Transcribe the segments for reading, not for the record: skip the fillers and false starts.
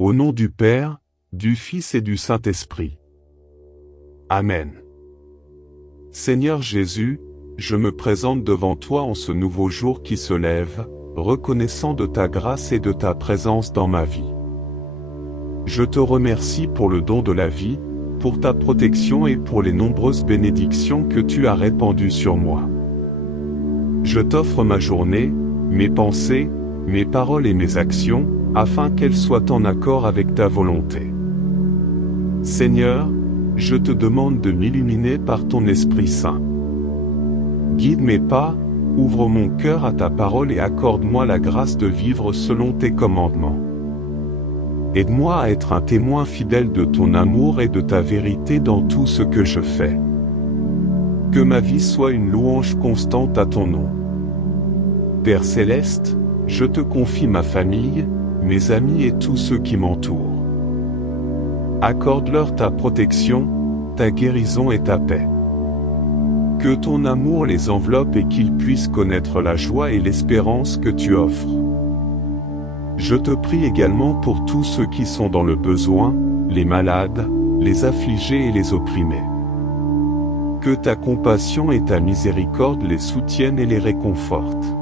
Au nom du Père, du Fils et du Saint-Esprit. Amen. Seigneur Jésus, je me présente devant toi en ce nouveau jour qui se lève, reconnaissant de ta grâce et de ta présence dans ma vie. Je te remercie pour le don de la vie, pour ta protection et pour les nombreuses bénédictions que tu as répandues sur moi. Je t'offre ma journée, mes pensées, mes paroles et mes actions, afin qu'elles soient en accord avec ta volonté. Seigneur, je te demande de m'illuminer par ton Esprit Saint. Guide mes pas, ouvre mon cœur à ta parole et accorde-moi la grâce de vivre selon tes commandements. Aide-moi à être un témoin fidèle de ton amour et de ta vérité dans tout ce que je fais. Que ma vie soit une louange constante à ton nom. Père céleste, je te confie ma famille, mes amis et tous ceux qui m'entourent. Accorde-leur ta protection, ta guérison et ta paix. Que ton amour les enveloppe et qu'ils puissent connaître la joie et l'espérance que tu offres. Je te prie également pour tous ceux qui sont dans le besoin, les malades, les affligés et les opprimés. Que ta compassion et ta miséricorde les soutiennent et les réconfortent.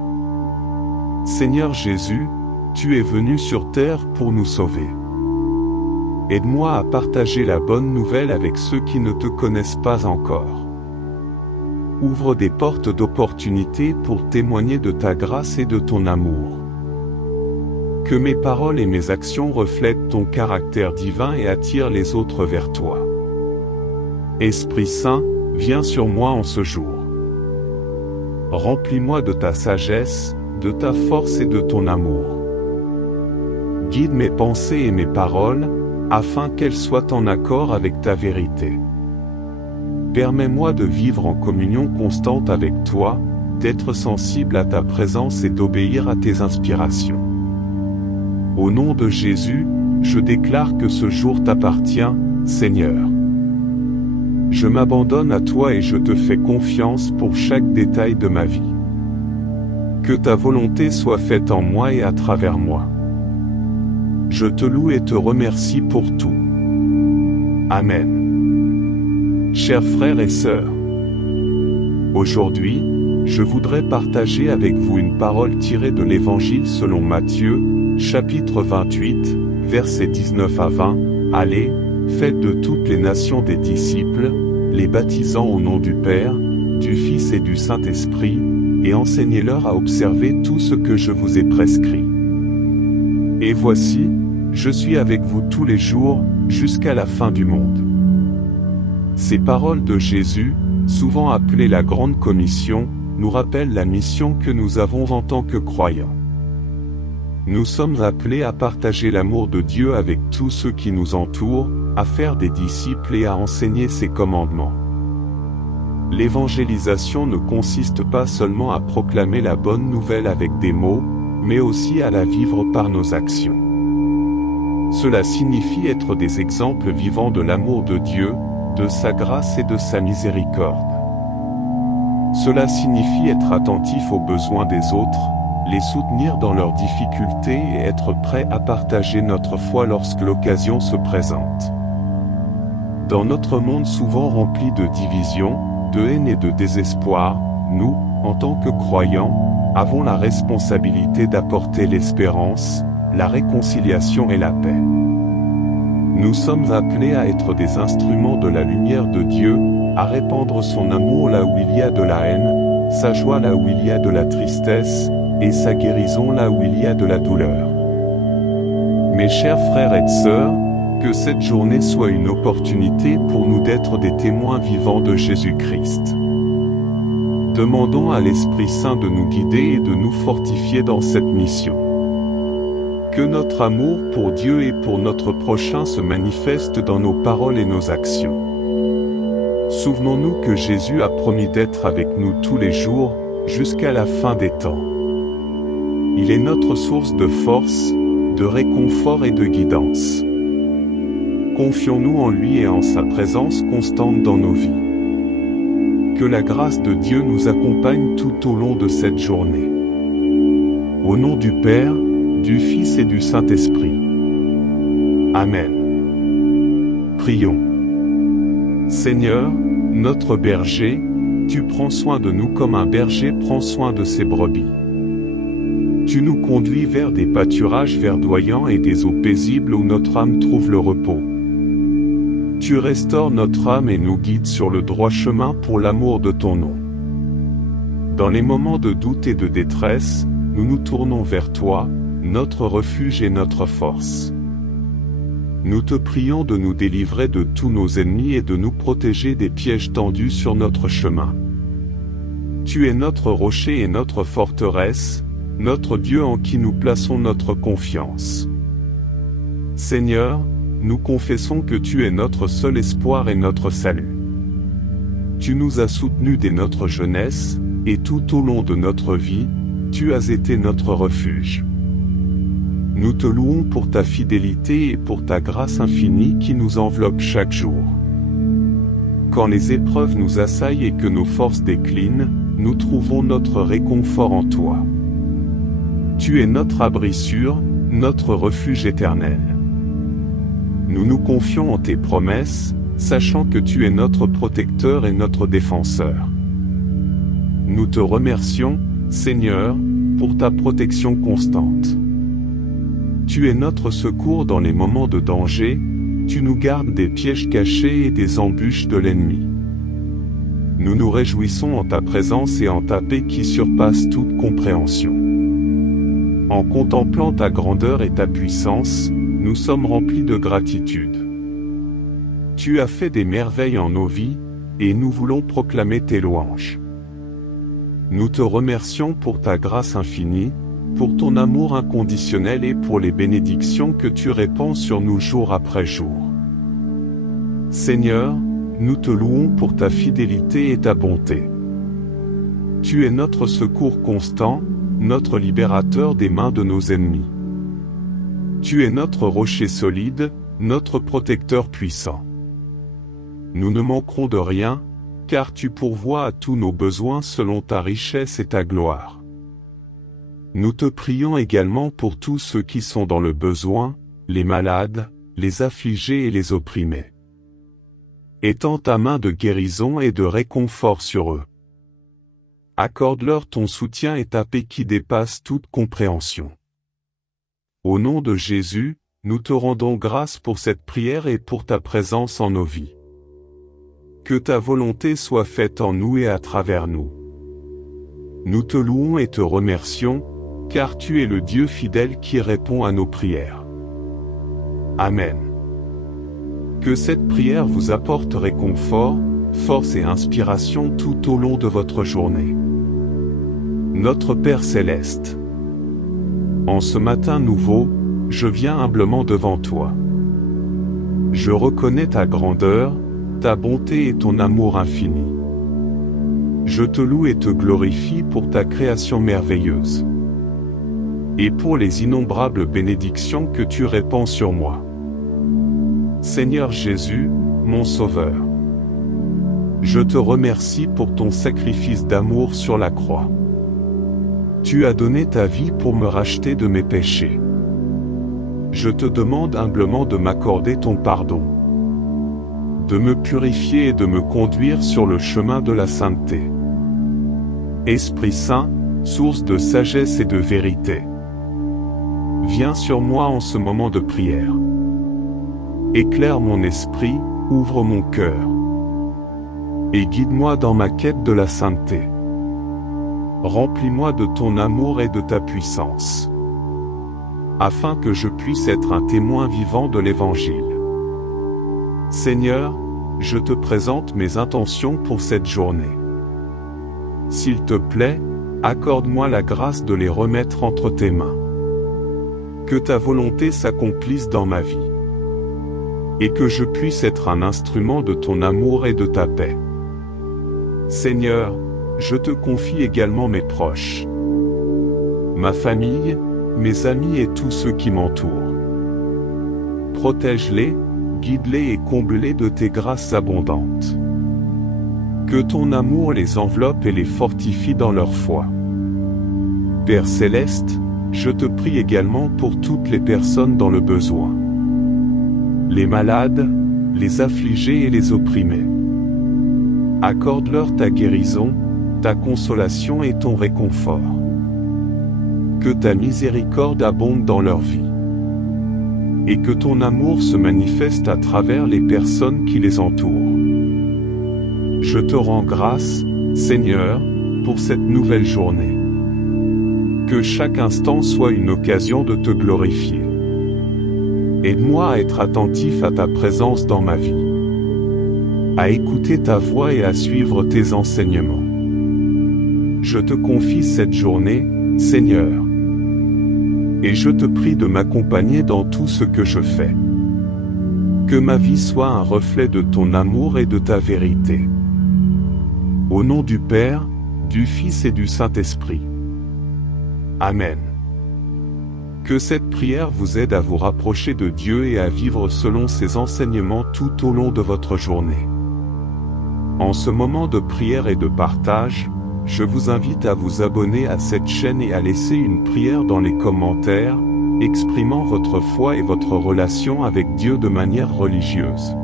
Seigneur Jésus, tu es venu sur terre pour nous sauver. Aide-moi à partager la bonne nouvelle avec ceux qui ne te connaissent pas encore. Ouvre des portes d'opportunité pour témoigner de ta grâce et de ton amour. Que mes paroles et mes actions reflètent ton caractère divin et attirent les autres vers toi. Esprit Saint, viens sur moi en ce jour. Remplis-moi de ta sagesse, de ta force et de ton amour. Guide mes pensées et mes paroles, afin qu'elles soient en accord avec ta vérité. Permets-moi de vivre en communion constante avec toi, d'être sensible à ta présence et d'obéir à tes inspirations. Au nom de Jésus, je déclare que ce jour t'appartient, Seigneur. Je m'abandonne à toi et je te fais confiance pour chaque détail de ma vie. Que ta volonté soit faite en moi et à travers moi. Je te loue et te remercie pour tout. Amen. Chers frères et sœurs, aujourd'hui, je voudrais partager avec vous une parole tirée de l'Évangile selon Matthieu, chapitre 28, versets 19 à 20. Allez, faites de toutes les nations des disciples, les baptisant au nom du Père, du Fils et du Saint-Esprit, et enseignez-leur à observer tout ce que je vous ai prescrit. Et voici, je suis avec vous tous les jours, jusqu'à la fin du monde. Ces paroles de Jésus, souvent appelées la Grande Commission, nous rappellent la mission que nous avons en tant que croyants. Nous sommes appelés à partager l'amour de Dieu avec tous ceux qui nous entourent, à faire des disciples et à enseigner ses commandements. L'évangélisation ne consiste pas seulement à proclamer la bonne nouvelle avec des mots, mais aussi à la vivre par nos actions. Cela signifie être des exemples vivants de l'amour de Dieu, de sa grâce et de sa miséricorde. Cela signifie être attentif aux besoins des autres, les soutenir dans leurs difficultés et être prêt à partager notre foi lorsque l'occasion se présente. Dans notre monde souvent rempli de divisions, de haine et de désespoir, nous, en tant que croyants, avons la responsabilité d'apporter l'espérance, la réconciliation et la paix. Nous sommes appelés à être des instruments de la lumière de Dieu, à répandre son amour là où il y a de la haine, sa joie là où il y a de la tristesse, et sa guérison là où il y a de la douleur. Mes chers frères et sœurs, que cette journée soit une opportunité pour nous d'être des témoins vivants de Jésus-Christ. Demandons à l'Esprit Saint de nous guider et de nous fortifier dans cette mission. Que notre amour pour Dieu et pour notre prochain se manifeste dans nos paroles et nos actions. Souvenons-nous que Jésus a promis d'être avec nous tous les jours, jusqu'à la fin des temps. Il est notre source de force, de réconfort et de guidance. Confions-nous en lui et en sa présence constante dans nos vies. Que la grâce de Dieu nous accompagne tout au long de cette journée. Au nom du Père, du Fils et du Saint-Esprit. Amen. Prions. Seigneur, notre berger, tu prends soin de nous comme un berger prend soin de ses brebis. Tu nous conduis vers des pâturages verdoyants et des eaux paisibles où notre âme trouve le repos. Tu restaures notre âme et nous guides sur le droit chemin pour l'amour de ton nom. Dans les moments de doute et de détresse, nous nous tournons vers toi, notre refuge et notre force. Nous te prions de nous délivrer de tous nos ennemis et de nous protéger des pièges tendus sur notre chemin. Tu es notre rocher et notre forteresse, notre Dieu en qui nous plaçons notre confiance. Seigneur, nous confessons que tu es notre seul espoir et notre salut. Tu nous as soutenus dès notre jeunesse, et tout au long de notre vie, tu as été notre refuge. Nous te louons pour ta fidélité et pour ta grâce infinie qui nous enveloppe chaque jour. Quand les épreuves nous assaillent et que nos forces déclinent, nous trouvons notre réconfort en toi. Tu es notre abri sûr, notre refuge éternel. Nous nous confions en tes promesses, sachant que tu es notre protecteur et notre défenseur. Nous te remercions, Seigneur, pour ta protection constante. Tu es notre secours dans les moments de danger, tu nous gardes des pièges cachés et des embûches de l'ennemi. Nous nous réjouissons en ta présence et en ta paix qui surpasse toute compréhension. En contemplant ta grandeur et ta puissance, nous sommes remplis de gratitude. Tu as fait des merveilles en nos vies, et nous voulons proclamer tes louanges. Nous te remercions pour ta grâce infinie, pour ton amour inconditionnel et pour les bénédictions que tu répands sur nous jour après jour. Seigneur, nous te louons pour ta fidélité et ta bonté. Tu es notre secours constant, notre libérateur des mains de nos ennemis. Tu es notre rocher solide, notre protecteur puissant. Nous ne manquerons de rien, car tu pourvois à tous nos besoins selon ta richesse et ta gloire. Nous te prions également pour tous ceux qui sont dans le besoin, les malades, les affligés et les opprimés. Étends ta main de guérison et de réconfort sur eux. Accorde-leur ton soutien et ta paix qui dépasse toute compréhension. Au nom de Jésus, nous te rendons grâce pour cette prière et pour ta présence en nos vies. Que ta volonté soit faite en nous et à travers nous. Nous te louons et te remercions, car tu es le Dieu fidèle qui répond à nos prières. Amen. Que cette prière vous apporte réconfort, force et inspiration tout au long de votre journée. Notre Père Céleste, en ce matin nouveau, je viens humblement devant toi. Je reconnais ta grandeur, ta bonté et ton amour infini. Je te loue et te glorifie pour ta création merveilleuse. Et pour les innombrables bénédictions que tu répands sur moi. Seigneur Jésus, mon Sauveur, je te remercie pour ton sacrifice d'amour sur la croix. Tu as donné ta vie pour me racheter de mes péchés. Je te demande humblement de m'accorder ton pardon, de me purifier et de me conduire sur le chemin de la sainteté. Esprit Saint, source de sagesse et de vérité, viens sur moi en ce moment de prière. Éclaire mon esprit, ouvre mon cœur, et guide-moi dans ma quête de la sainteté. Remplis-moi de ton amour et de ta puissance, afin que je puisse être un témoin vivant de l'Évangile. Seigneur, je te présente mes intentions pour cette journée. S'il te plaît, accorde-moi la grâce de les remettre entre tes mains. Que ta volonté s'accomplisse dans ma vie, et que je puisse être un instrument de ton amour et de ta paix. Seigneur, je te confie également mes proches, ma famille, mes amis et tous ceux qui m'entourent. Protège-les, guide-les et comble-les de tes grâces abondantes. Que ton amour les enveloppe et les fortifie dans leur foi. Père Céleste, je te prie également pour toutes les personnes dans le besoin. les malades, les affligés et les opprimés. Accorde-leur ta guérison, ta consolation et ton réconfort. Que ta miséricorde abonde dans leur vie. Et que ton amour se manifeste à travers les personnes qui les entourent. Je te rends grâce, Seigneur, pour cette nouvelle journée. Que chaque instant soit une occasion de te glorifier. Aide-moi à être attentif à ta présence dans ma vie. À écouter ta voix et à suivre tes enseignements. Je te confie cette journée, Seigneur. Et je te prie de m'accompagner dans tout ce que je fais. Que ma vie soit un reflet de ton amour et de ta vérité. Au nom du Père, du Fils et du Saint-Esprit. Amen. Que cette prière vous aide à vous rapprocher de Dieu et à vivre selon ses enseignements tout au long de votre journée. En ce moment de prière et de partage, je vous invite à vous abonner à cette chaîne et à laisser une prière dans les commentaires, exprimant votre foi et votre relation avec Dieu de manière religieuse.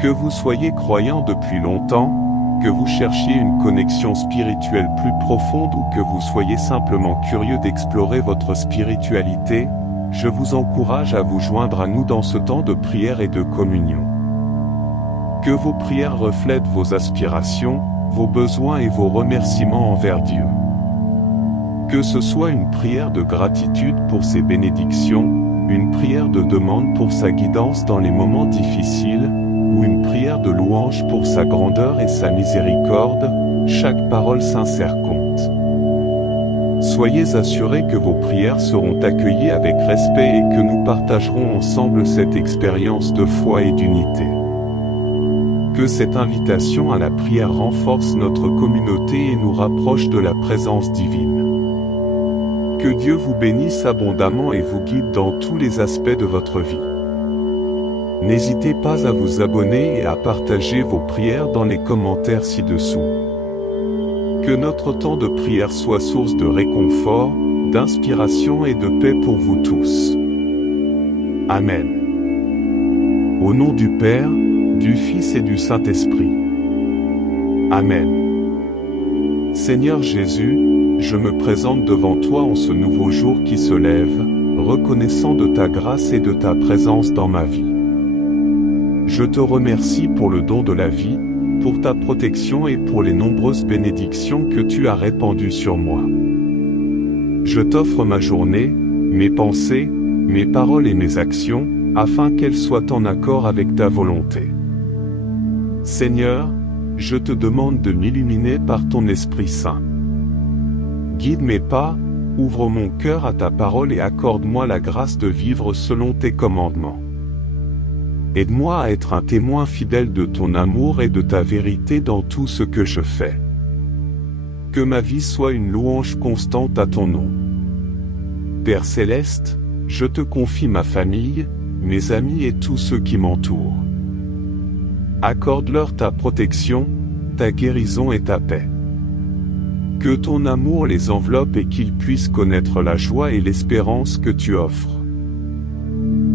Que vous soyez croyant depuis longtemps, que vous cherchiez une connexion spirituelle plus profonde ou que vous soyez simplement curieux d'explorer votre spiritualité, je vous encourage à vous joindre à nous dans ce temps de prière et de communion. Que vos prières reflètent vos aspirations, vos besoins et vos remerciements envers Dieu. Que ce soit une prière de gratitude pour ses bénédictions, une prière de demande pour sa guidance dans les moments difficiles, ou une prière de louange pour sa grandeur et sa miséricorde, chaque parole sincère compte. Soyez assurés que vos prières seront accueillies avec respect et que nous partagerons ensemble cette expérience de foi et d'unité. Que cette invitation à la prière renforce notre communauté et nous rapproche de la présence divine. Que Dieu vous bénisse abondamment et vous guide dans tous les aspects de votre vie. N'hésitez pas à vous abonner et à partager vos prières dans les commentaires ci-dessous. Que notre temps de prière soit source de réconfort, d'inspiration et de paix pour vous tous. Amen. Au nom du Père, du Fils et du Saint-Esprit. Amen. Seigneur Jésus, je me présente devant toi en ce nouveau jour qui se lève, reconnaissant de ta grâce et de ta présence dans ma vie. Je te remercie pour le don de la vie, pour ta protection et pour les nombreuses bénédictions que tu as répandues sur moi. Je t'offre ma journée, mes pensées, mes paroles et mes actions, afin qu'elles soient en accord avec ta volonté. Seigneur, je te demande de m'illuminer par ton Esprit Saint. Guide mes pas, ouvre mon cœur à ta parole et accorde-moi la grâce de vivre selon tes commandements. Aide-moi à être un témoin fidèle de ton amour et de ta vérité dans tout ce que je fais. Que ma vie soit une louange constante à ton nom. Père céleste, je te confie ma famille, mes amis et tous ceux qui m'entourent. Accorde-leur ta protection, ta guérison et ta paix. Que ton amour les enveloppe et qu'ils puissent connaître la joie et l'espérance que tu offres.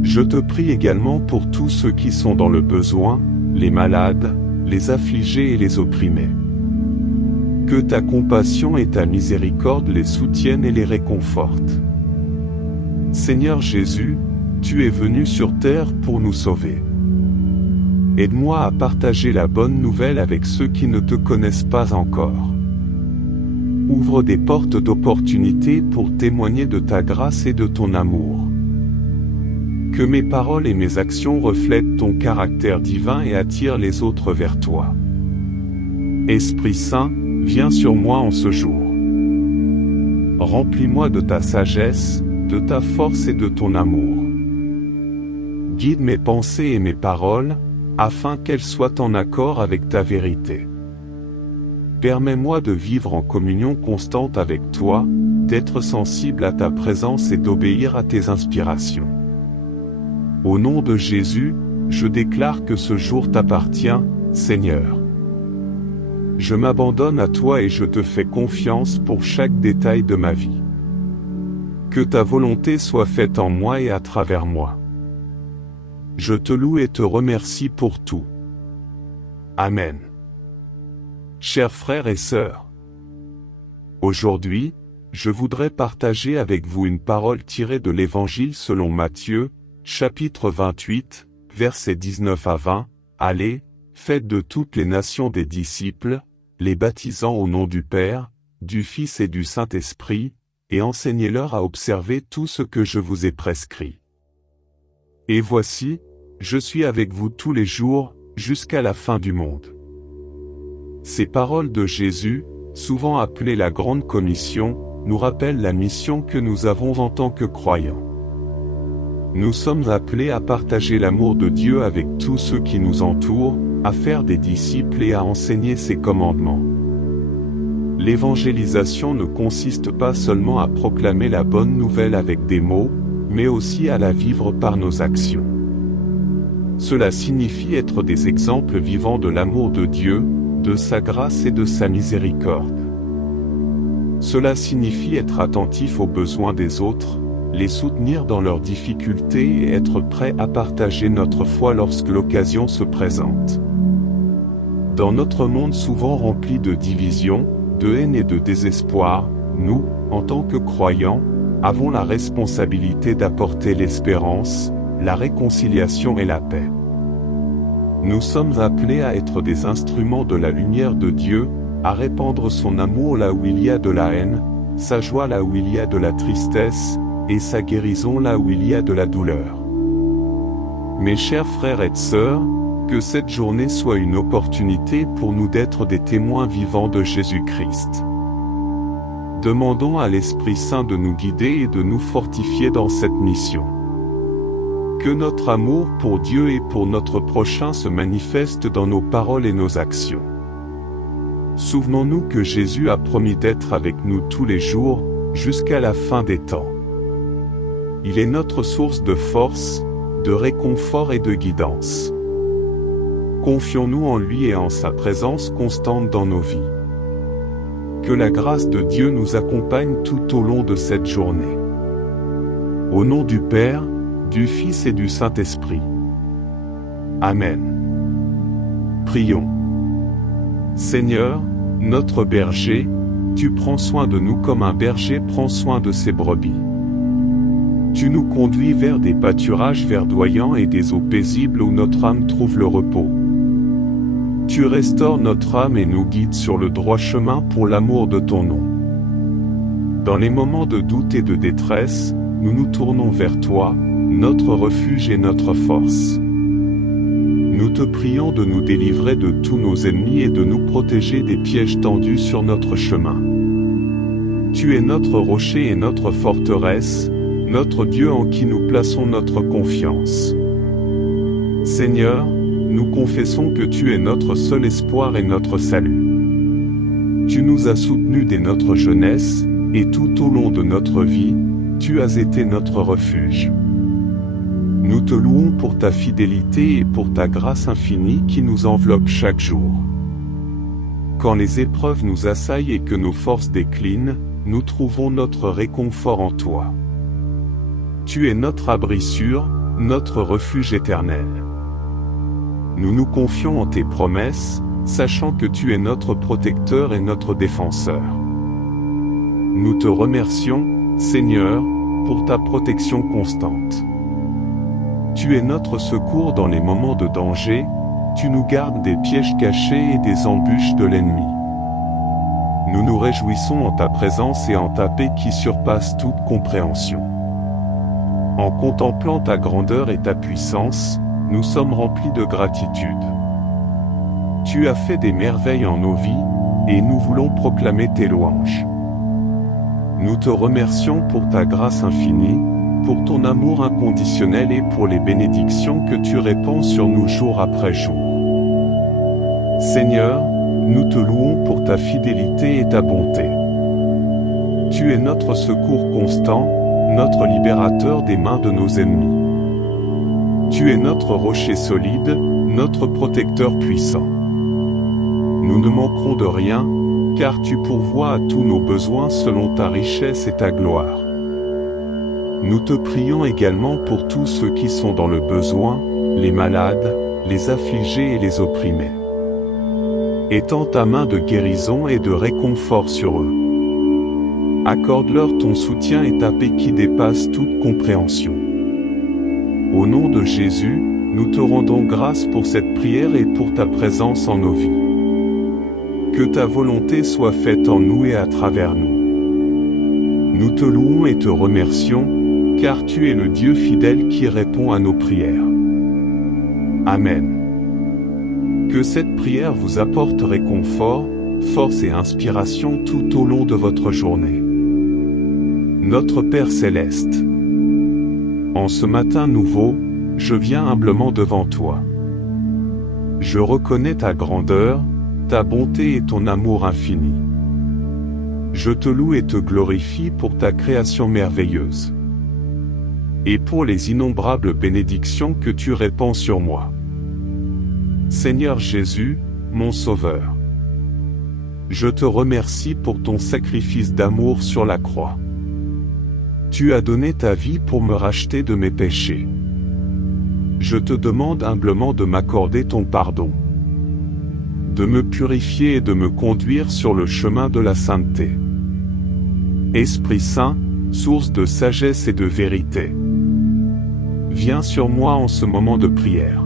Je te prie également pour tous ceux qui sont dans le besoin, les malades, les affligés et les opprimés. Que ta compassion et ta miséricorde les soutiennent et les réconfortent. Seigneur Jésus, tu es venu sur terre pour nous sauver. Aide-moi à partager la bonne nouvelle avec ceux qui ne te connaissent pas encore. Ouvre des portes d'opportunité pour témoigner de ta grâce et de ton amour. Que mes paroles et mes actions reflètent ton caractère divin et attirent les autres vers toi. Esprit Saint, viens sur moi en ce jour. Remplis-moi de ta sagesse, de ta force et de ton amour. Guide mes pensées et mes paroles, afin qu'elles soient en accord avec ta vérité. Permets-moi de vivre en communion constante avec toi, d'être sensible à ta présence et d'obéir à tes inspirations. Au nom de Jésus, je déclare que ce jour t'appartient, Seigneur. Je m'abandonne à toi et je te fais confiance pour chaque détail de ma vie. Que ta volonté soit faite en moi et à travers moi. Je te loue et te remercie pour tout. Amen. Chers frères et sœurs, aujourd'hui, je voudrais partager avec vous une parole tirée de l'Évangile selon Matthieu, chapitre 28, versets 19 à 20. Allez, faites de toutes les nations des disciples, les baptisant au nom du Père, du Fils et du Saint-Esprit, et enseignez-leur à observer tout ce que je vous ai prescrit. Et voici, je suis avec vous tous les jours, jusqu'à la fin du monde. Ces paroles de Jésus, souvent appelées la Grande Commission, nous rappellent la mission que nous avons en tant que croyants. Nous sommes appelés à partager l'amour de Dieu avec tous ceux qui nous entourent, à faire des disciples et à enseigner ses commandements. L'évangélisation ne consiste pas seulement à proclamer la bonne nouvelle avec des mots, mais aussi à la vivre par nos actions. Cela signifie être des exemples vivants de l'amour de Dieu, de sa grâce et de sa miséricorde. Cela signifie être attentif aux besoins des autres, les soutenir dans leurs difficultés et être prêt à partager notre foi lorsque l'occasion se présente. Dans notre monde souvent rempli de divisions, de haine et de désespoir, nous, en tant que croyants, avons la responsabilité d'apporter l'espérance, la réconciliation et la paix. Nous sommes appelés à être des instruments de la lumière de Dieu, à répandre son amour là où il y a de la haine, sa joie là où il y a de la tristesse, et sa guérison là où il y a de la douleur. Mes chers frères et sœurs, que cette journée soit une opportunité pour nous d'être des témoins vivants de Jésus-Christ. Demandons à l'Esprit Saint de nous guider et de nous fortifier dans cette mission. Que notre amour pour Dieu et pour notre prochain se manifeste dans nos paroles et nos actions. Souvenons-nous que Jésus a promis d'être avec nous tous les jours, jusqu'à la fin des temps. Il est notre source de force, de réconfort et de guidance. Confions-nous en lui et en sa présence constante dans nos vies. Que la grâce de Dieu nous accompagne tout au long de cette journée. Au nom du Père, du Fils et du Saint-Esprit. Amen. Prions. Seigneur, notre berger, tu prends soin de nous comme un berger prend soin de ses brebis. Tu nous conduis vers des pâturages verdoyants et des eaux paisibles où notre âme trouve le repos. Tu restaures notre âme et nous guides sur le droit chemin pour l'amour de ton nom. Dans les moments de doute et de détresse, nous nous tournons vers toi, notre refuge et notre force. Nous te prions de nous délivrer de tous nos ennemis et de nous protéger des pièges tendus sur notre chemin. Tu es notre rocher et notre forteresse, notre Dieu en qui nous plaçons notre confiance. Seigneur, nous confessons que tu es notre seul espoir et notre salut. Tu nous as soutenus dès notre jeunesse, et tout au long de notre vie, tu as été notre refuge. Nous te louons pour ta fidélité et pour ta grâce infinie qui nous enveloppe chaque jour. Quand les épreuves nous assaillent et que nos forces déclinent, nous trouvons notre réconfort en toi. Tu es notre abri sûr, notre refuge éternel. Nous nous confions en tes promesses, sachant que tu es notre protecteur et notre défenseur. Nous te remercions, Seigneur, pour ta protection constante. Tu es notre secours dans les moments de danger, tu nous gardes des pièges cachés et des embûches de l'ennemi. Nous nous réjouissons en ta présence et en ta paix qui surpasse toute compréhension. En contemplant ta grandeur et ta puissance, nous sommes remplis de gratitude. Tu as fait des merveilles en nos vies, et nous voulons proclamer tes louanges. Nous te remercions pour ta grâce infinie, pour ton amour inconditionnel et pour les bénédictions que tu répands sur nous jour après jour. Seigneur, nous te louons pour ta fidélité et ta bonté. Tu es notre secours constant, notre libérateur des mains de nos ennemis. Tu es notre rocher solide, notre protecteur puissant. Nous ne manquerons de rien, car tu pourvois à tous nos besoins selon ta richesse et ta gloire. Nous te prions également pour tous ceux qui sont dans le besoin, les malades, les affligés et les opprimés. Étends ta main de guérison et de réconfort sur eux. Accorde-leur ton soutien et ta paix qui dépasse toute compréhension. Au nom de Jésus, nous te rendons grâce pour cette prière et pour ta présence en nos vies. Que ta volonté soit faite en nous et à travers nous. Nous te louons et te remercions, car tu es le Dieu fidèle qui répond à nos prières. Amen. Que cette prière vous apporte réconfort, force et inspiration tout au long de votre journée. Notre Père Céleste, en ce matin nouveau, je viens humblement devant toi. Je reconnais ta grandeur, ta bonté et ton amour infini. Je te loue et te glorifie pour ta création merveilleuse. Et pour les innombrables bénédictions que tu répands sur moi. Seigneur Jésus, mon Sauveur. Je te remercie pour ton sacrifice d'amour sur la croix. Tu as donné ta vie pour me racheter de mes péchés. Je te demande humblement de m'accorder ton pardon, de me purifier et de me conduire sur le chemin de la sainteté. Esprit Saint, source de sagesse et de vérité, viens sur moi en ce moment de prière.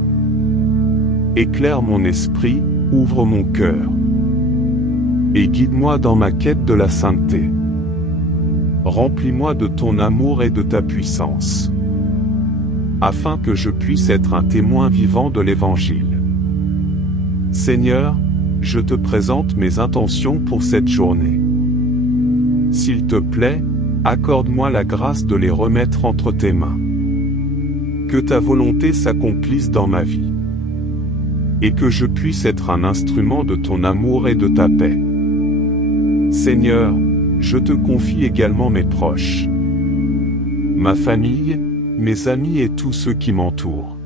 Éclaire mon esprit, ouvre mon cœur, et guide-moi dans ma quête de la sainteté. Remplis-moi de ton amour et de ta puissance, afin que je puisse être un témoin vivant de l'Évangile. Seigneur, je te présente mes intentions pour cette journée. S'il te plaît, accorde-moi la grâce de les remettre entre tes mains. Que ta volonté s'accomplisse dans ma vie, et que je puisse être un instrument de ton amour et de ta paix. Seigneur, je te confie également mes proches, ma famille, mes amis et tous ceux qui m'entourent.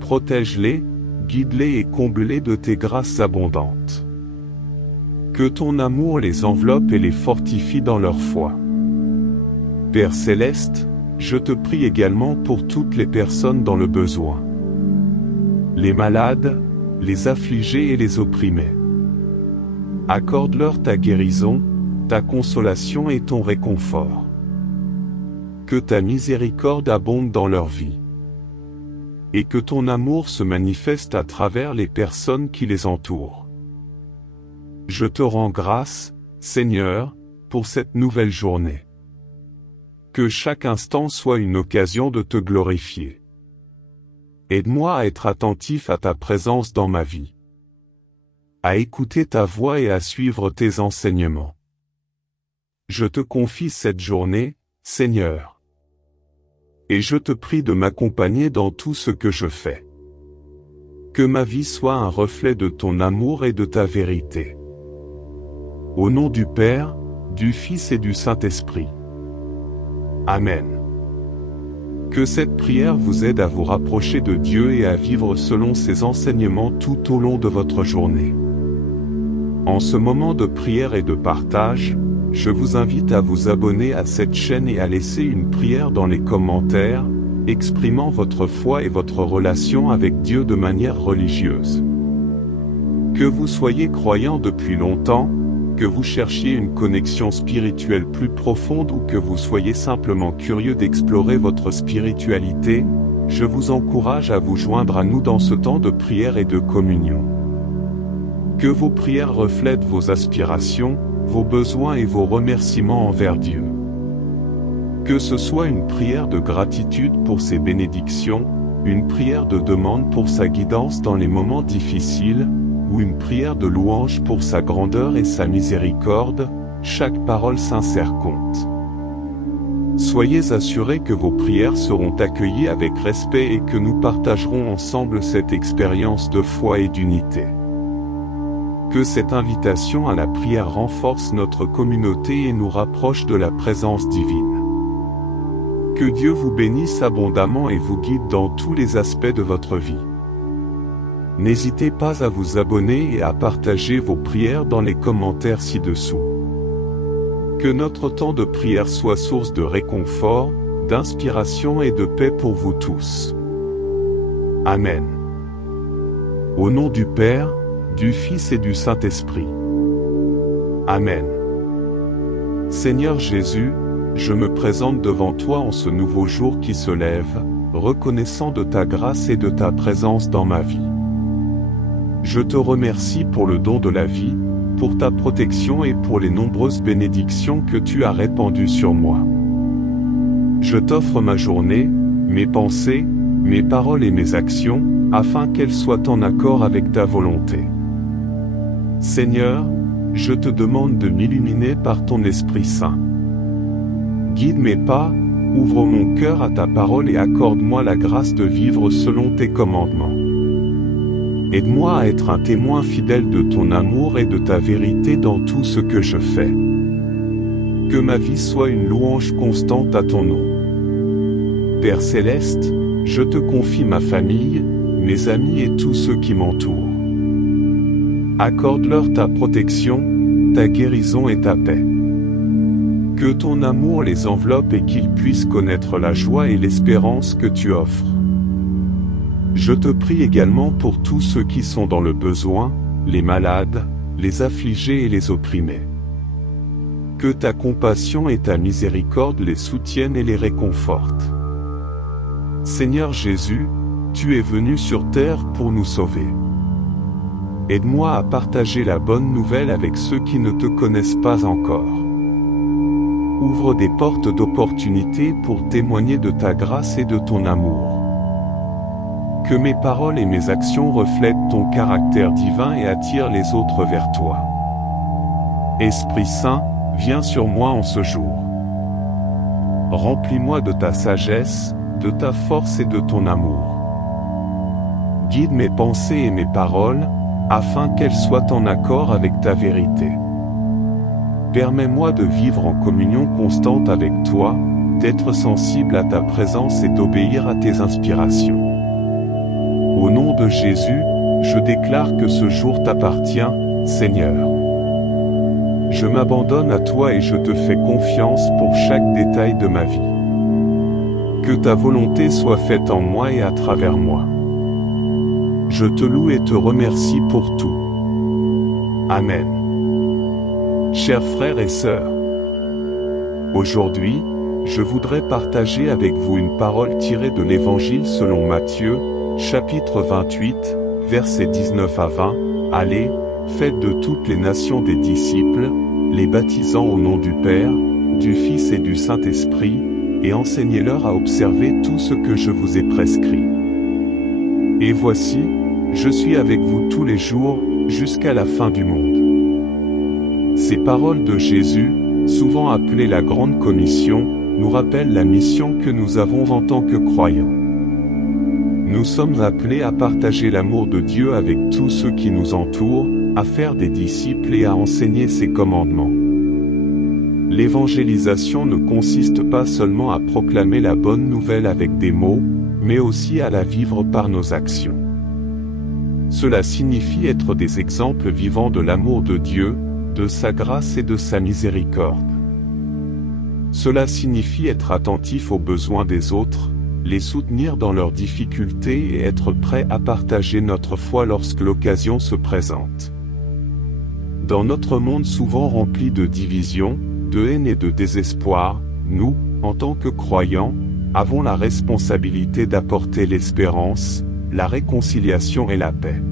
Protège-les, guide-les et comble-les de tes grâces abondantes. Que ton amour les enveloppe et les fortifie dans leur foi. Père Céleste, je te prie également pour toutes les personnes dans le besoin. Les malades, les affligés et les opprimés. Accorde-leur ta guérison, ta consolation et ton réconfort. Que ta miséricorde abonde dans leur vie. Et que ton amour se manifeste à travers les personnes qui les entourent. Je te rends grâce, Seigneur, pour cette nouvelle journée. Que chaque instant soit une occasion de te glorifier. Aide-moi à être attentif à ta présence dans ma vie, à écouter ta voix et à suivre tes enseignements. Je te confie cette journée, Seigneur. Et je te prie de m'accompagner dans tout ce que je fais. Que ma vie soit un reflet de ton amour et de ta vérité. Au nom du Père, du Fils et du Saint-Esprit. Amen. Que cette prière vous aide à vous rapprocher de Dieu et à vivre selon ses enseignements tout au long de votre journée. En ce moment de prière et de partage, je vous invite à vous abonner à cette chaîne et à laisser une prière dans les commentaires, exprimant votre foi et votre relation avec Dieu de manière religieuse. Que vous soyez croyant depuis longtemps, que vous cherchiez une connexion spirituelle plus profonde ou que vous soyez simplement curieux d'explorer votre spiritualité, je vous encourage à vous joindre à nous dans ce temps de prière et de communion. Que vos prières reflètent vos aspirations, vos besoins et vos remerciements envers Dieu. Que ce soit une prière de gratitude pour ses bénédictions, une prière de demande pour sa guidance dans les moments difficiles, ou une prière de louange pour sa grandeur et sa miséricorde, chaque parole sincère compte. Soyez assurés que vos prières seront accueillies avec respect et que nous partagerons ensemble cette expérience de foi et d'unité. Que cette invitation à la prière renforce notre communauté et nous rapproche de la présence divine. Que Dieu vous bénisse abondamment et vous guide dans tous les aspects de votre vie. N'hésitez pas à vous abonner et à partager vos prières dans les commentaires ci-dessous. Que notre temps de prière soit source de réconfort, d'inspiration et de paix pour vous tous. Amen. Au nom du Père, du Fils et du Saint-Esprit. Amen. Seigneur Jésus, je me présente devant toi en ce nouveau jour qui se lève, reconnaissant de ta grâce et de ta présence dans ma vie. Je te remercie pour le don de la vie, pour ta protection et pour les nombreuses bénédictions que tu as répandues sur moi. Je t'offre ma journée, mes pensées, mes paroles et mes actions, afin qu'elles soient en accord avec ta volonté. Seigneur, je te demande de m'illuminer par ton Esprit Saint. Guide mes pas, ouvre mon cœur à ta parole et accorde-moi la grâce de vivre selon tes commandements. Aide-moi à être un témoin fidèle de ton amour et de ta vérité dans tout ce que je fais. Que ma vie soit une louange constante à ton nom. Père céleste, je te confie ma famille, mes amis et tous ceux qui m'entourent. Accorde-leur ta protection, ta guérison et ta paix. Que ton amour les enveloppe et qu'ils puissent connaître la joie et l'espérance que tu offres. Je te prie également pour tous ceux qui sont dans le besoin, les malades, les affligés et les opprimés. Que ta compassion et ta miséricorde les soutiennent et les réconfortent. Seigneur Jésus, tu es venu sur terre pour nous sauver. Aide-moi à partager la bonne nouvelle avec ceux qui ne te connaissent pas encore. Ouvre des portes d'opportunité pour témoigner de ta grâce et de ton amour. Que mes paroles et mes actions reflètent ton caractère divin et attirent les autres vers toi. Esprit Saint, viens sur moi en ce jour. Remplis-moi de ta sagesse, de ta force et de ton amour. Guide mes pensées et mes paroles, afin qu'elles soient en accord avec ta vérité. Permets-moi de vivre en communion constante avec toi, d'être sensible à ta présence et d'obéir à tes inspirations. Au nom de Jésus, je déclare que ce jour t'appartient, Seigneur. Je m'abandonne à toi et je te fais confiance pour chaque détail de ma vie. Que ta volonté soit faite en moi et à travers moi. Je te loue et te remercie pour tout. Amen. Chers frères et sœurs, aujourd'hui, je voudrais partager avec vous une parole tirée de l'Évangile selon Matthieu, chapitre 28, versets 19 à 20. Allez, faites de toutes les nations des disciples, les baptisant au nom du Père, du Fils et du Saint-Esprit, et enseignez-leur à observer tout ce que je vous ai prescrit. Et voici, je suis avec vous tous les jours, jusqu'à la fin du monde. Ces paroles de Jésus, souvent appelées la Grande Commission, nous rappellent la mission que nous avons en tant que croyants. Nous sommes appelés à partager l'amour de Dieu avec tous ceux qui nous entourent, à faire des disciples et à enseigner ses commandements. L'évangélisation ne consiste pas seulement à proclamer la bonne nouvelle avec des mots, mais aussi à la vivre par nos actions. Cela signifie être des exemples vivants de l'amour de Dieu, de sa grâce et de sa miséricorde. Cela signifie être attentif aux besoins des autres, les soutenir dans leurs difficultés et être prêt à partager notre foi lorsque l'occasion se présente. Dans notre monde souvent rempli de divisions, de haine et de désespoir, nous, en tant que croyants, avons la responsabilité d'apporter l'espérance, la réconciliation et la paix.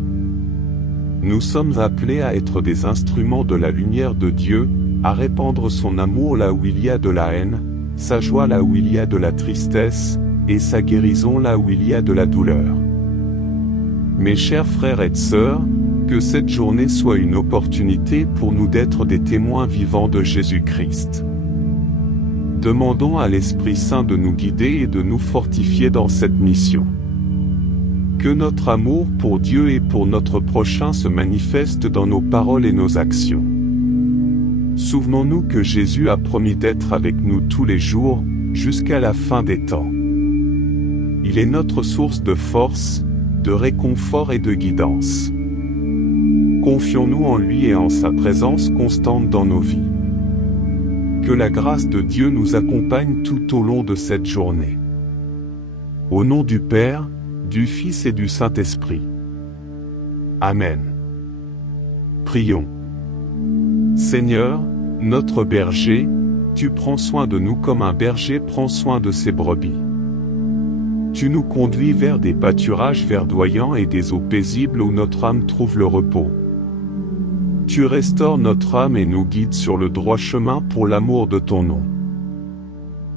Nous sommes appelés à être des instruments de la lumière de Dieu, à répandre son amour là où il y a de la haine, sa joie là où il y a de la tristesse, et sa guérison là où il y a de la douleur. Mes chers frères et sœurs, que cette journée soit une opportunité pour nous d'être des témoins vivants de Jésus-Christ. Demandons à l'Esprit Saint de nous guider et de nous fortifier dans cette mission. Que notre amour pour Dieu et pour notre prochain se manifeste dans nos paroles et nos actions. Souvenons-nous que Jésus a promis d'être avec nous tous les jours, jusqu'à la fin des temps. Il est notre source de force, de réconfort et de guidance. Confions-nous en lui et en sa présence constante dans nos vies. Que la grâce de Dieu nous accompagne tout au long de cette journée. Au nom du Père, du Fils et du Saint-Esprit. Amen. Prions. Seigneur, notre berger, tu prends soin de nous comme un berger prend soin de ses brebis. Tu nous conduis vers des pâturages verdoyants et des eaux paisibles où notre âme trouve le repos. Tu restaures notre âme et nous guides sur le droit chemin pour l'amour de ton nom.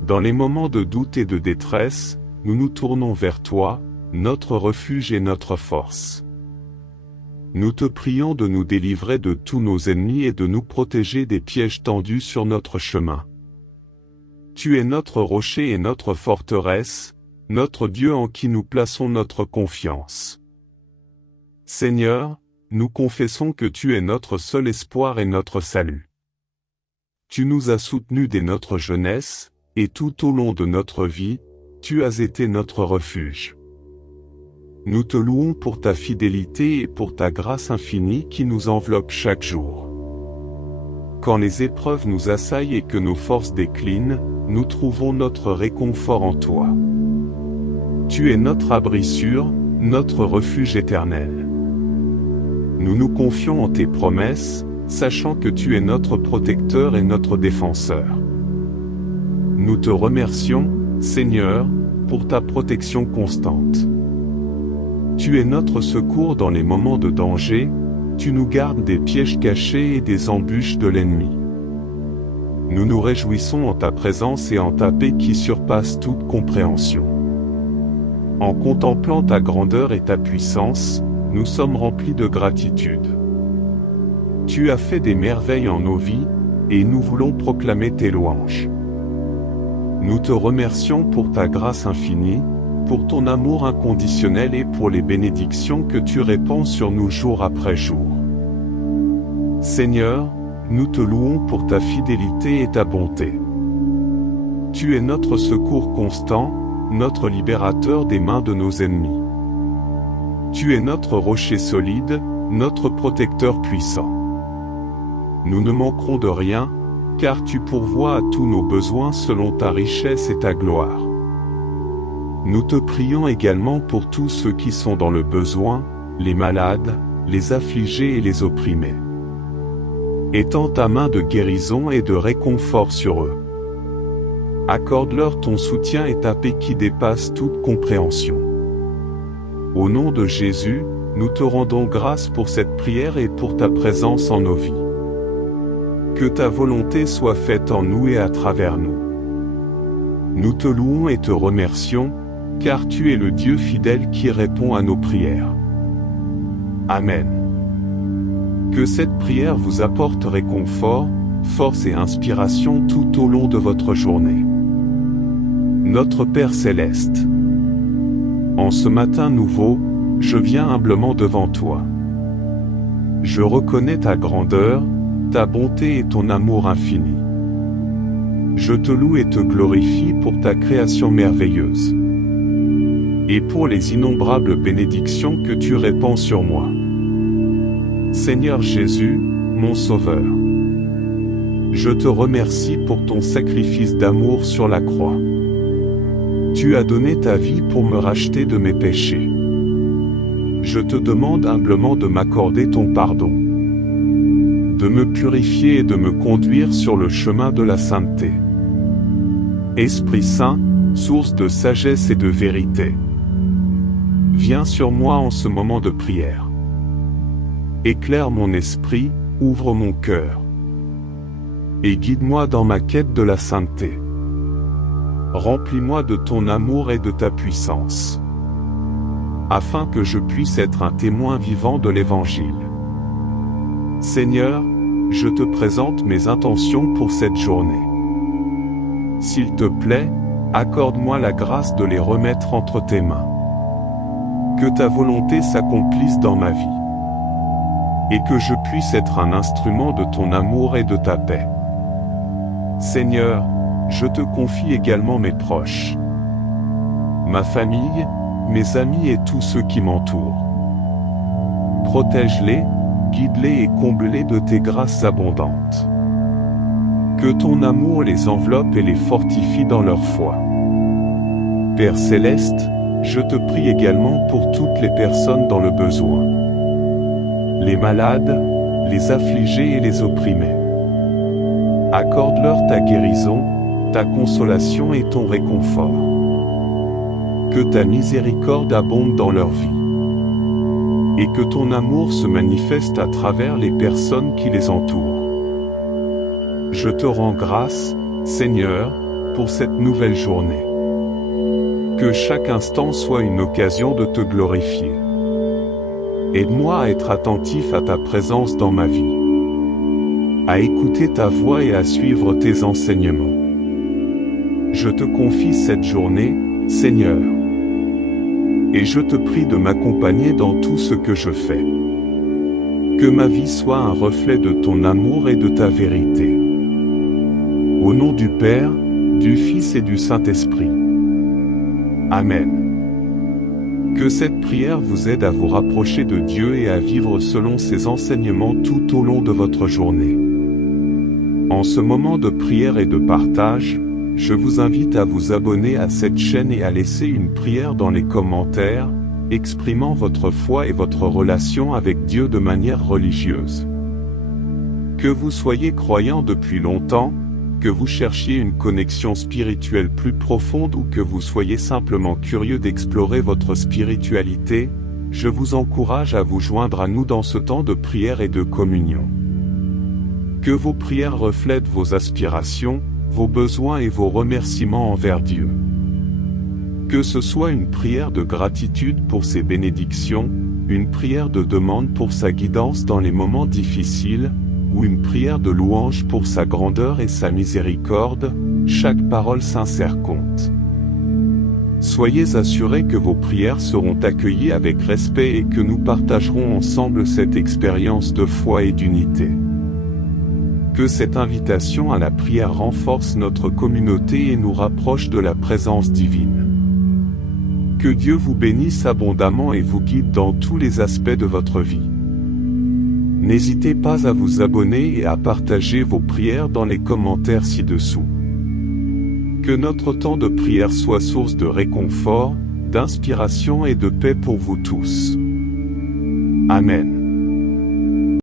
Dans les moments de doute et de détresse, nous nous tournons vers toi, notre refuge et notre force. Nous te prions de nous délivrer de tous nos ennemis et de nous protéger des pièges tendus sur notre chemin. Tu es notre rocher et notre forteresse, notre Dieu en qui nous plaçons notre confiance. Seigneur, nous confessons que tu es notre seul espoir et notre salut. Tu nous as soutenus dès notre jeunesse, et tout au long de notre vie, tu as été notre refuge. Nous te louons pour ta fidélité et pour ta grâce infinie qui nous enveloppe chaque jour. Quand les épreuves nous assaillent et que nos forces déclinent, nous trouvons notre réconfort en toi. Tu es notre abri sûr, notre refuge éternel. Nous nous confions en tes promesses, sachant que tu es notre protecteur et notre défenseur. Nous te remercions, Seigneur, pour ta protection constante. Tu es notre secours dans les moments de danger, tu nous gardes des pièges cachés et des embûches de l'ennemi. Nous nous réjouissons en ta présence et en ta paix qui surpasse toute compréhension. En contemplant ta grandeur et ta puissance, nous sommes remplis de gratitude. Tu as fait des merveilles en nos vies, et nous voulons proclamer tes louanges. Nous te remercions pour ta grâce infinie, pour ton amour inconditionnel et pour les bénédictions que tu répands sur nous jour après jour. Seigneur, nous te louons pour ta fidélité et ta bonté. Tu es notre secours constant, notre libérateur des mains de nos ennemis. Tu es notre rocher solide, notre protecteur puissant. Nous ne manquerons de rien, car tu pourvois à tous nos besoins selon ta richesse et ta gloire. Nous te prions également pour tous ceux qui sont dans le besoin, les malades, les affligés et les opprimés. Étends ta main de guérison et de réconfort sur eux. Accorde-leur ton soutien et ta paix qui dépasse toute compréhension. Au nom de Jésus, nous te rendons grâce pour cette prière et pour ta présence en nos vies. Que ta volonté soit faite en nous et à travers nous. Nous te louons et te remercions, car tu es le Dieu fidèle qui répond à nos prières. Amen. Que cette prière vous apporte réconfort, force et inspiration tout au long de votre journée. Notre Père Céleste, en ce matin nouveau, je viens humblement devant toi. Je reconnais ta grandeur, ta bonté et ton amour infini. Je te loue et te glorifie pour ta création merveilleuse. Et pour les innombrables bénédictions que tu répands sur moi. Seigneur Jésus, mon Sauveur, je te remercie pour ton sacrifice d'amour sur la croix. Tu as donné ta vie pour me racheter de mes péchés. Je te demande humblement de m'accorder ton pardon, de me purifier et de me conduire sur le chemin de la sainteté. Esprit Saint, source de sagesse et de vérité, viens sur moi en ce moment de prière. Éclaire mon esprit, ouvre mon cœur, et guide-moi dans ma quête de la sainteté. Remplis-moi de ton amour et de ta puissance, afin que je puisse être un témoin vivant de l'Évangile. Seigneur, je te présente mes intentions pour cette journée. S'il te plaît, accorde-moi la grâce de les remettre entre tes mains. Que ta volonté s'accomplisse dans ma vie, et que je puisse être un instrument de ton amour et de ta paix. Seigneur, je te confie également mes proches, ma famille, mes amis et tous ceux qui m'entourent. Protège-les, guide-les et comble-les de tes grâces abondantes. Que ton amour les enveloppe et les fortifie dans leur foi. Père Céleste, Je te prie également pour toutes les personnes dans le besoin. Les malades, les affligés et les opprimés. Accorde-leur ta guérison, ta consolation et ton réconfort. Que ta miséricorde abonde dans leur vie. Et que ton amour se manifeste à travers les personnes qui les entourent. Je te rends grâce, Seigneur, pour cette nouvelle journée. Que chaque instant soit une occasion de te glorifier. Aide-moi à être attentif à ta présence dans ma vie. À écouter ta voix et à suivre tes enseignements. Je te confie cette journée, Seigneur. Et je te prie de m'accompagner dans tout ce que je fais. Que ma vie soit un reflet de ton amour et de ta vérité. Au nom du Père, du Fils et du Saint-Esprit. Amen. Que cette prière vous aide à vous rapprocher de Dieu et à vivre selon ses enseignements tout au long de votre journée. En ce moment de prière et de partage, je vous invite à vous abonner à cette chaîne et à laisser une prière dans les commentaires, exprimant votre foi et votre relation avec Dieu de manière religieuse. Que vous soyez croyant depuis longtemps, que vous cherchiez une connexion spirituelle plus profonde ou que vous soyez simplement curieux d'explorer votre spiritualité, je vous encourage à vous joindre à nous dans ce temps de prière et de communion. Que vos prières reflètent vos aspirations, vos besoins et vos remerciements envers Dieu. Que ce soit une prière de gratitude pour ses bénédictions, une prière de demande pour sa guidance dans les moments difficiles, ou une prière de louange pour sa grandeur et sa miséricorde, chaque parole sincère compte. Soyez assurés que vos prières seront accueillies avec respect et que nous partagerons ensemble cette expérience de foi et d'unité. Que cette invitation à la prière renforce notre communauté et nous rapproche de la présence divine. Que Dieu vous bénisse abondamment et vous guide dans tous les aspects de votre vie. N'hésitez pas à vous abonner et à partager vos prières dans les commentaires ci-dessous. Que notre temps de prière soit source de réconfort, d'inspiration et de paix pour vous tous. Amen.